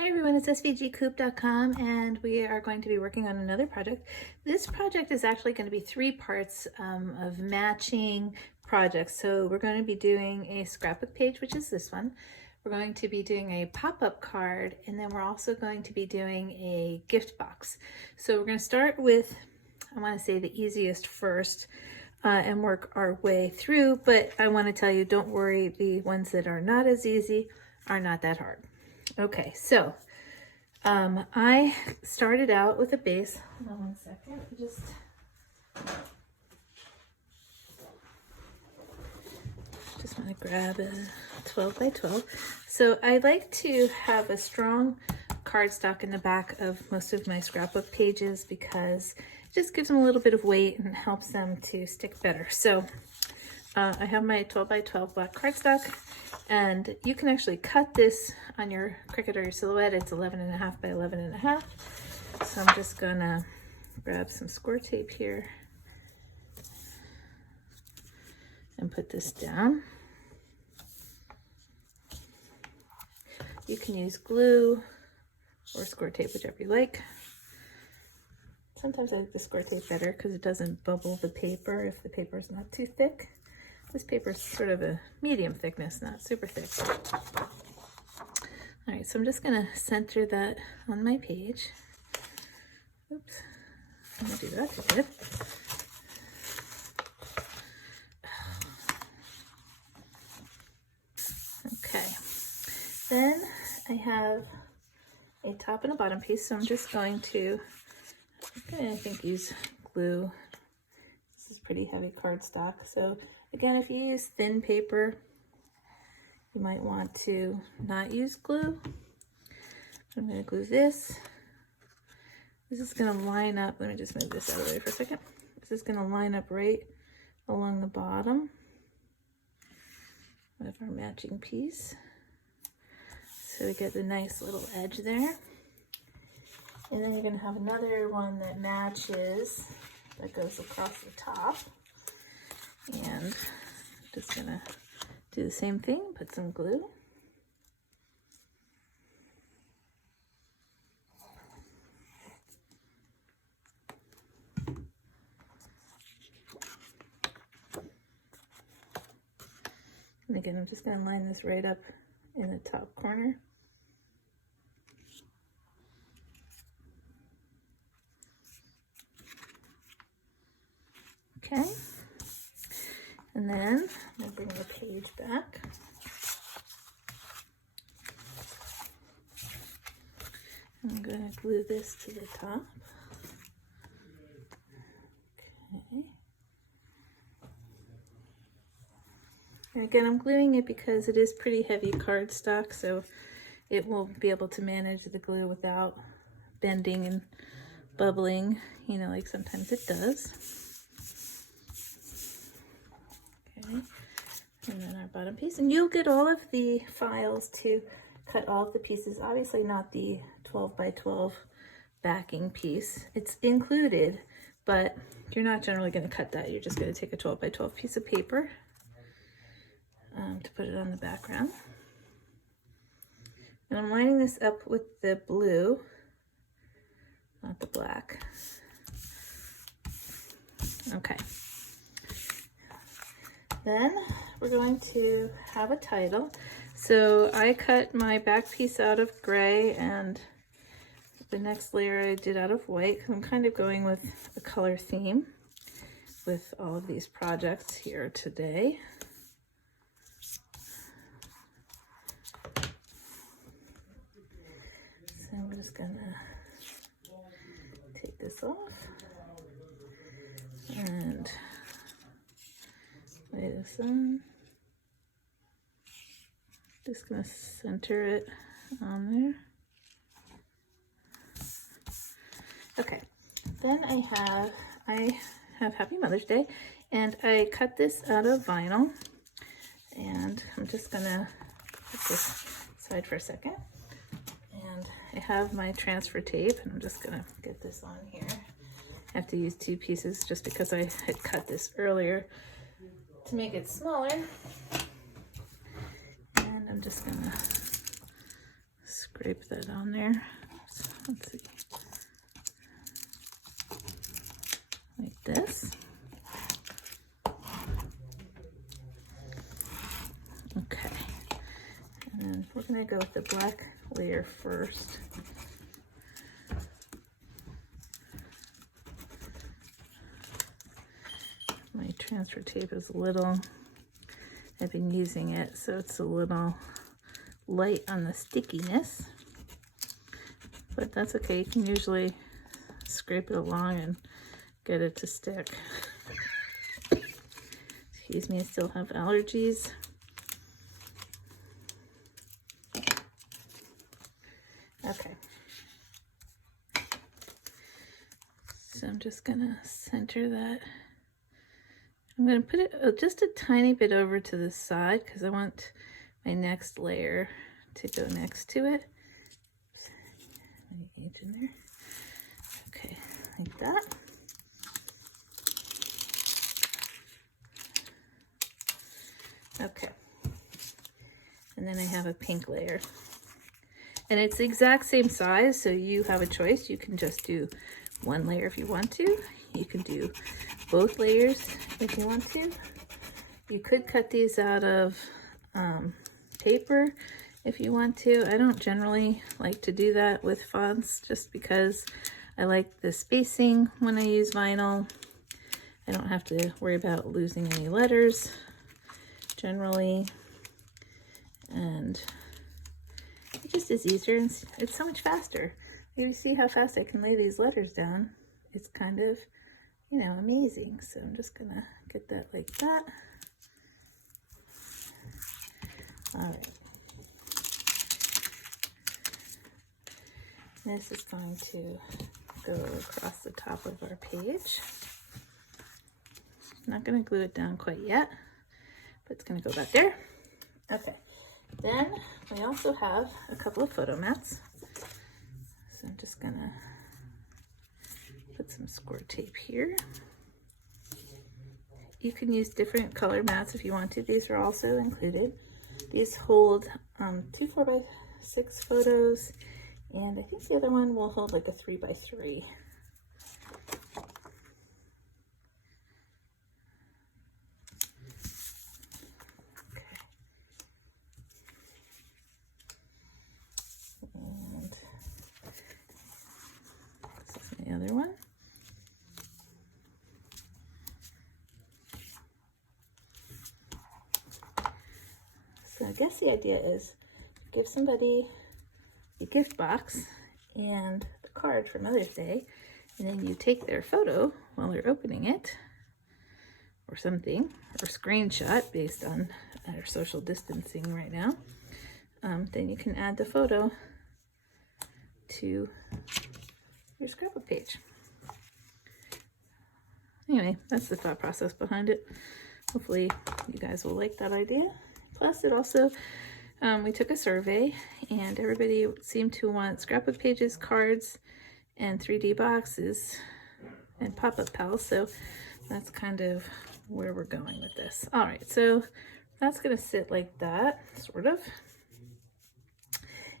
Hi everyone, it's svgcoop.com and we are going to be working on another project. This project is actually going to be three parts of matching projects. So we're going to be doing a scrapbook page, which is this one. We're going to be doing a pop-up card, and then we're also going to be doing a gift box. So we're going to start with, I want to say the easiest first, and work our way through, but I want to tell you, don't worry, the ones that are not as easy are not that hard. Okay, so I started out with a base. Hold on one second. Just want to grab a 12 by 12. So I like to have a strong cardstock in the back of most of my scrapbook pages because it just gives them a little bit of weight and helps them to stick better. So I have my 12 by 12 black cardstock, and you can actually cut this on your Cricut or your Silhouette. It's 11.5 by 11.5. So I'm just gonna grab some score tape here and put this down. You can use glue or score tape, whichever you like. Sometimes I like the score tape better because it doesn't bubble the paper if the paper is not too thick. This paper is sort of a medium thickness, not super thick. All right, so I'm just gonna center that on my page. Oops, I'm gonna do that too good. Okay, then I have a top and a bottom piece, so I'm just going to, I think, use glue. This is pretty heavy cardstock, so again, if you use thin paper, you might want to not use glue. I'm going to glue this. This is going to line up. Let me just move this out of the way for a second. This is going to line up right along the bottom of our matching piece. So we get the nice little edge there. And then you're going to have another one that matches, that goes across the top. And just gonna do the same thing, put some glue. And again, I'm just gonna line this right up in the top corner. Okay. And then I'm going to bring the page back. I'm going to glue this to the top. Okay. And again, I'm gluing it because it is pretty heavy cardstock, so it will be able to manage the glue without bending and bubbling, you know, like sometimes it does. Okay. And then our bottom piece, and you'll get all of the files to cut all of the pieces, obviously not the 12 by 12 backing piece. It's included, but you're not generally going to cut that. You're just going to take a 12 by 12 piece of paper to put it on the background. And I'm lining this up with the blue, not the black. Okay. Then we're going to have a title. So I cut my back piece out of gray, and the next layer I did out of white. I'm kind of going with a color theme with all of these projects here today. So I'm just gonna take this off and lay this on. Just gonna center it on there. Okay, then I have Happy Mother's Day, and I cut this out of vinyl, and I'm just gonna put this aside for a second. And I have my transfer tape, and I'm just gonna get this on here. I have to use two pieces just because I had cut this earlier to make it smaller. And I'm just gonna scrape that on there. So let's see. Like this. Okay. And then we're going to go with the black layer first. My transfer tape is a little, I've been using it, so it's a little light on the stickiness, but that's okay. You can usually scrape it along and get it to stick. Excuse me, I still have allergies. Okay. So I'm just gonna center that. I'm going to put it just a tiny bit over to the side because I want my next layer to go next to it. Let me in there. Okay, like that. Okay. And then I have a pink layer. And it's the exact same size, so you have a choice. You can just do one layer if you want to. You can do both layers if you want to. You could cut these out of paper if you want to. I don't generally like to do that with fonts just because I like the spacing when I use vinyl. I don't have to worry about losing any letters generally, and it just is easier and it's so much faster. You see how fast I can lay these letters down. It's kind of, you know, amazing. So I'm just gonna get that like that. All right. This is going to go across the top of our page. I'm not gonna glue it down quite yet, but it's gonna go back there. Okay. Then we also have a couple of photo mats. So I'm just gonna put some score tape here. You can use different color mats if you want to. These are also included. These hold 2 4x6 photos, and I think the other one will hold like a 3x3. And this is the other one. So I guess the idea is give somebody a gift box and the card for Mother's Day, and then you take their photo while they're opening it or something, or screenshot based on our social distancing right now. Then you can add the photo to your scrapbook page. Anyway, that's the thought process behind it. Hopefully you guys will like that idea. Plus it also, we took a survey and everybody seemed to want scrapbook pages, cards, and 3D boxes and pop-up pals. So that's kind of where we're going with this. All right, so that's gonna sit like that, sort of.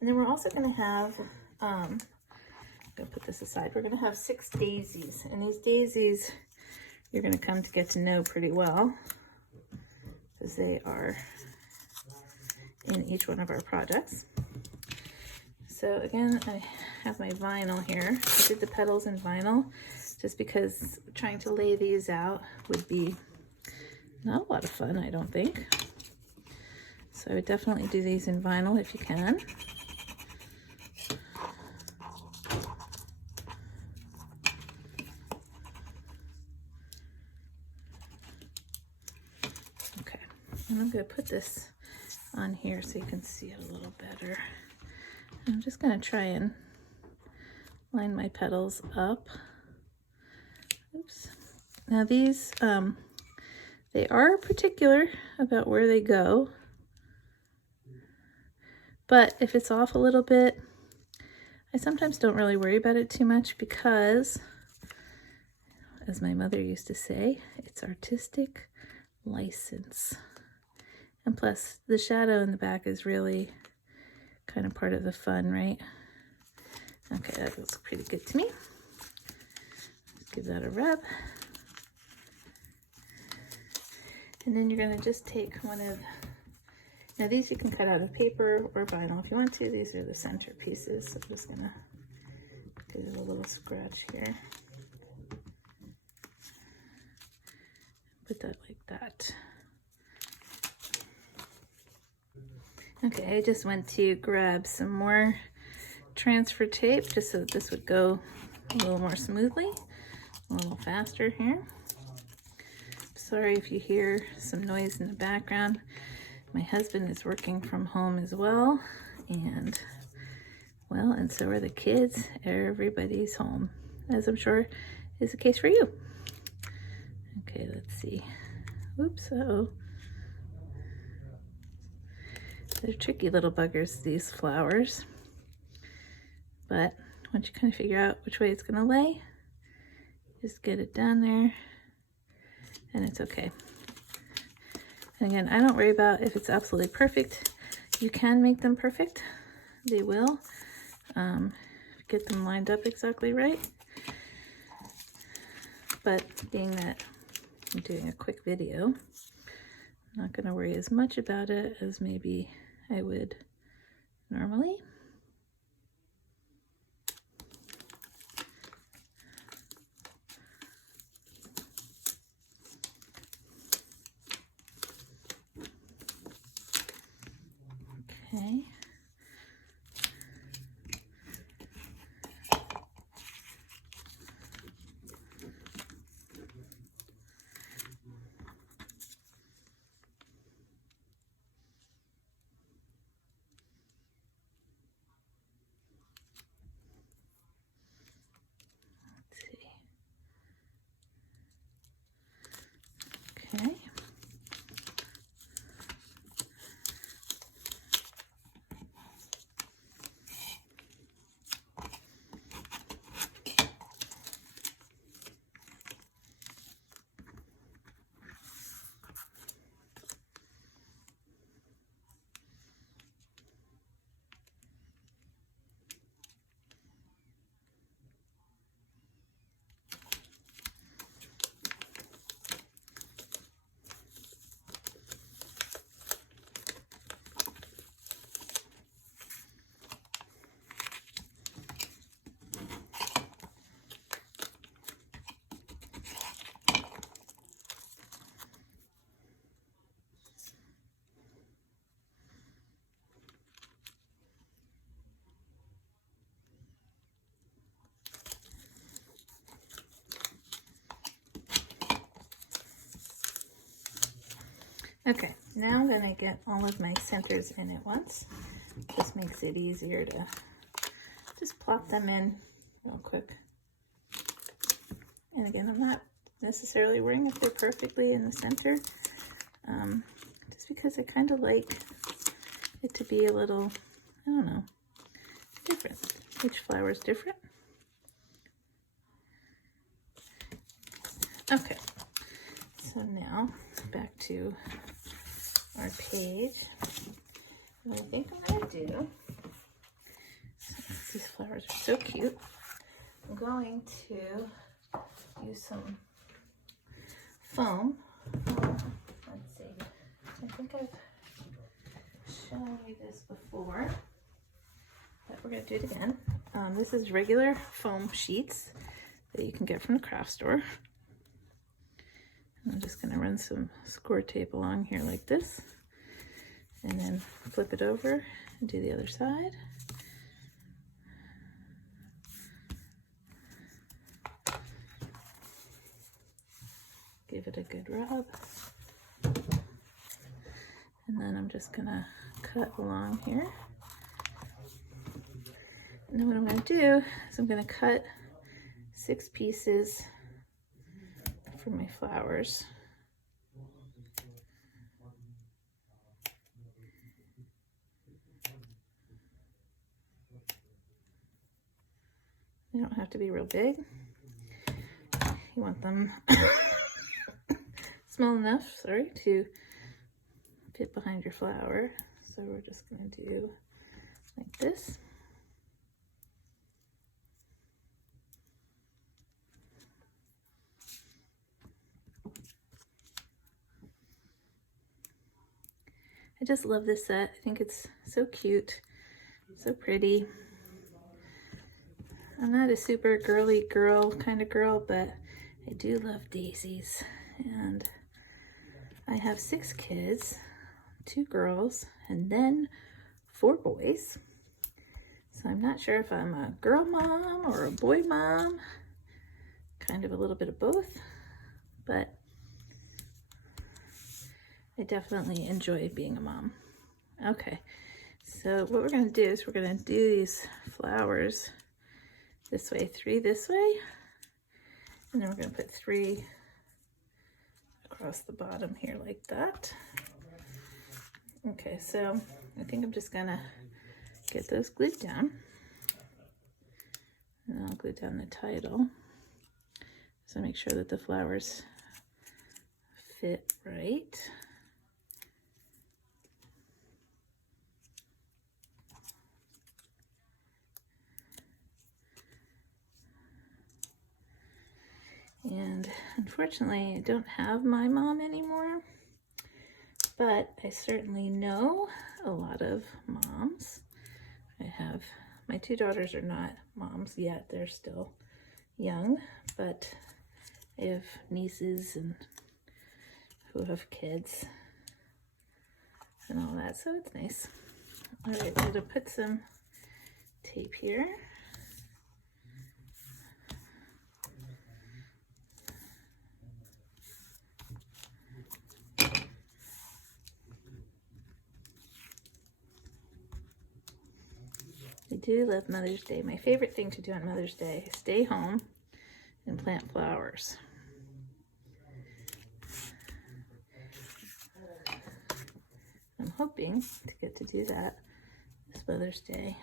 And then we're also gonna have, I'm gonna put this aside, we're gonna have 6 daisies. And these daisies, you're gonna come to get to know pretty well because they are in each one of our projects. So again, I have my vinyl here. I did the petals in vinyl just because trying to lay these out would be not a lot of fun, I don't think. So I would definitely do these in vinyl if you can. Okay, and I'm going to put this on here so you can see it a little better. I'm just going to try and line my petals up. Oops. Now these, they are particular about where they go, but if it's off a little bit, I sometimes don't really worry about it too much because, as my mother used to say, it's artistic license. And plus, the shadow in the back is really kind of part of the fun, right? Okay, that looks pretty good to me. Just give that a rub. And then you're gonna just take one of, now these you can cut out of paper or vinyl if you want to. These are the center pieces. So I'm just gonna do a little scratch here. Put that like that. Okay, I just went to grab some more transfer tape just so that this would go a little more smoothly, a little faster here. Sorry if you hear some noise in the background. My husband is working from home as well, and well, and so are the kids. Everybody's home, as I'm sure is the case for you. Okay, let's see. Oops, uh-oh. They're tricky little buggers, these flowers. But once you kind of figure out which way it's gonna lay, just get it down there, and it's okay. And again, I don't worry about if it's absolutely perfect. You can make them perfect. They will. Get them lined up exactly right. But being that I'm doing a quick video, I'm not gonna worry as much about it as maybe I would normally. Okay. Okay. Okay, now I'm gonna get all of my centers in at once. Just makes it easier to just plop them in real quick. And again, I'm not necessarily worrying if they're perfectly in the center, just because I kind of like it to be a little, I don't know, different. Each flower is different. Okay, so now back to our page. What I think I'm going to do, since these flowers are so cute, I'm going to use some foam. Let's see, I think I've shown you this before, but we're going to do it again. This is regular foam sheets that you can get from the craft store. I'm just going to run some score tape along here like this, and then flip it over and do the other side. Give it a good rub. And then I'm just going to cut along here. And then what I'm going to do is I'm going to cut 6 pieces for my flowers. They don't have to be real big. You want them small enough, to fit behind your flower. So we're just going to do like this. I just love this set. I think it's so cute, so pretty. I'm not a super girly girl kind of girl, but I do love daisies. And I have 6 kids, 2 girls, and then 4 boys. So I'm not sure if I'm a girl mom or a boy mom, kind of a little bit of both, but I definitely enjoy being a mom. Okay, so what we're gonna do is we're gonna do these flowers this way, 3 this way, and then we're gonna put 3 across the bottom here like that. Okay, so I think I'm just gonna get those glued down. And I'll glue down the title. So make sure that the flowers fit right. And unfortunately, I don't have my mom anymore, but I certainly know a lot of moms. I have, my 2 daughters are not moms yet, they're still young, but I have nieces and who have kids and all that, so it's nice. All right, I'm gonna put some tape here. I do love Mother's Day. My favorite thing to do on Mother's Day is stay home and plant flowers. I'm hoping to get to do that this Mother's Day.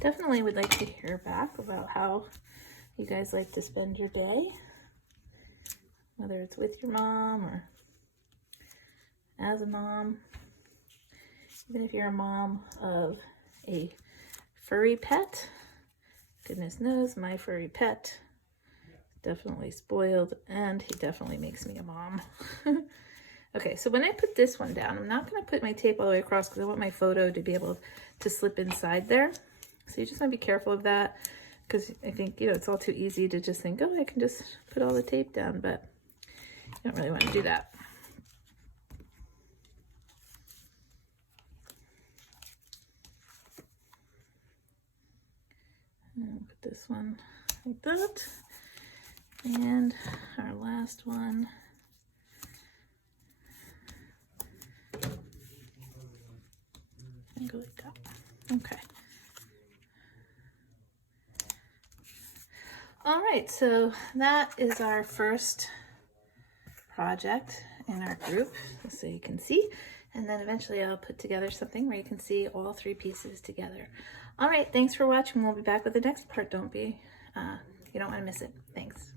Definitely would like to hear back about how you guys like to spend your day, whether it's with your mom or as a mom. Even if you're a mom of a furry pet, goodness knows my furry pet is definitely spoiled, and he definitely makes me a mom. Okay, so when I put this one down, I'm not going to put my tape all the way across because I want my photo to be able to slip inside there. So you just want to be careful of that, because I think, you know, it's all too easy to just think, oh, I can just put all the tape down, but you don't really want to do that. And put this one like that, and our last one and go like that. Okay. All right, so that is our first project in our group, so you can see, and then eventually I'll put together something where you can see all 3 pieces together. All right, thanks for watching. We'll be back with the next part. You don't want to miss it. Thanks.